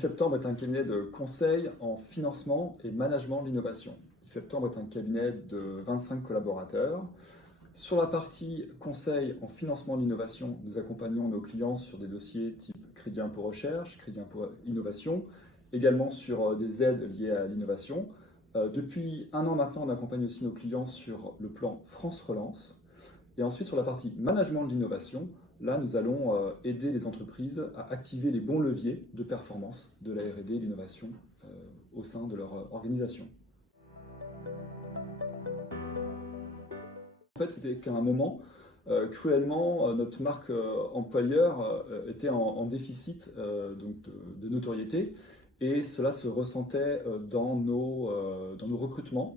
Septembre est un cabinet de conseil en financement et management de l'innovation. 10 Septembre est un cabinet de 25 collaborateurs. Sur la partie conseil en financement de l'innovation, nous accompagnons nos clients sur des dossiers type crédit impôt recherche, crédit impôt innovation, également sur des aides liées à l'innovation. Depuis un an maintenant, on accompagne aussi nos clients sur le plan France Relance. Et ensuite, sur la partie management de l'innovation, là, nous allons aider les entreprises à activer les bons leviers de performance de la R&D et de l'innovation au sein de leur organisation. En fait, c'était qu'à un moment, cruellement, notre marque employeur était en déficit de notoriété et cela se ressentait dans nos recrutements.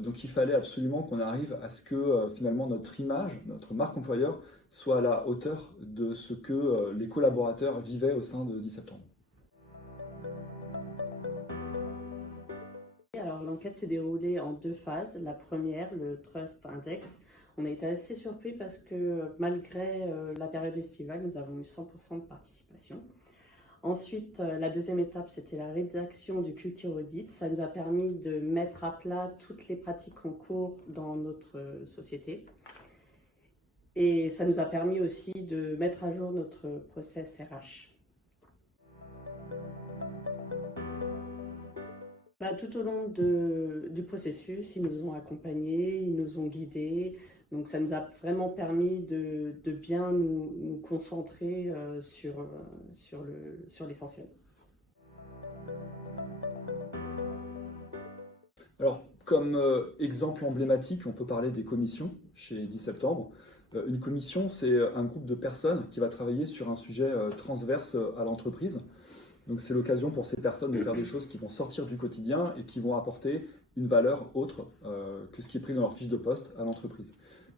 Donc il fallait absolument qu'on arrive à ce que finalement notre image, notre marque employeur soit à la hauteur de ce que les collaborateurs vivaient au sein de 10 septembre. Alors l'enquête s'est déroulée en deux phases. La première, le Trust Index. On a été assez surpris parce que malgré la période estivale, nous avons eu 100% de participation. Ensuite, la deuxième étape, c'était la rédaction du Culture Audit. Ça nous a permis de mettre à plat toutes les pratiques en cours dans notre société. Et ça nous a permis aussi de mettre à jour notre process RH. Tout au long du processus, ils nous ont accompagnés, ils nous ont guidés. Donc ça nous a vraiment permis de bien nous concentrer sur l'essentiel. Alors, comme exemple emblématique, on peut parler des commissions chez 10 septembre. Une commission, c'est un groupe de personnes qui va travailler sur un sujet transverse à l'entreprise. Donc c'est l'occasion pour ces personnes de faire des choses qui vont sortir du quotidien et qui vont apporter une valeur autre que ce qui est pris dans leur fiche de poste à l'entreprise.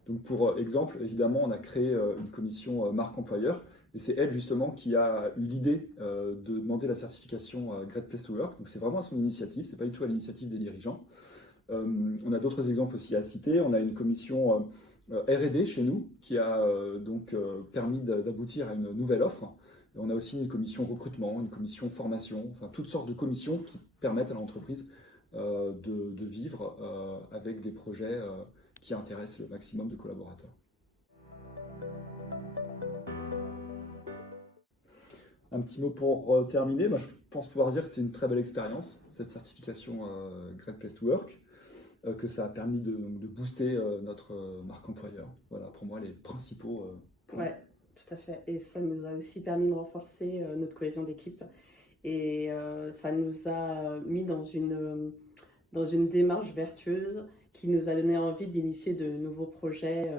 Donc pour exemple, évidemment, on a créé une commission marque employeur et c'est elle justement qui a eu l'idée de demander la certification Great Place to Work. Donc c'est vraiment à son initiative, c'est pas du tout à l'initiative des dirigeants. On a d'autres exemples aussi à citer. On a une commission R&D chez nous qui a permis d'aboutir à une nouvelle offre. Et on a aussi une commission recrutement, une commission formation, enfin toutes sortes de commissions qui permettent à l'entreprise de vivre avec des projets qui intéressent le maximum de collaborateurs. Un petit mot pour terminer. Moi, je pense pouvoir dire que c'était une très belle expérience, cette certification Great Place to Work, que ça a permis de booster notre marque employeur. Voilà, pour moi, les principaux points. Ouais, tout à fait. Et ça nous a aussi permis de renforcer notre cohésion d'équipe. Et ça nous a mis dans une démarche vertueuse qui nous a donné envie d'initier de nouveaux projets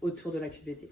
autour de la QVT.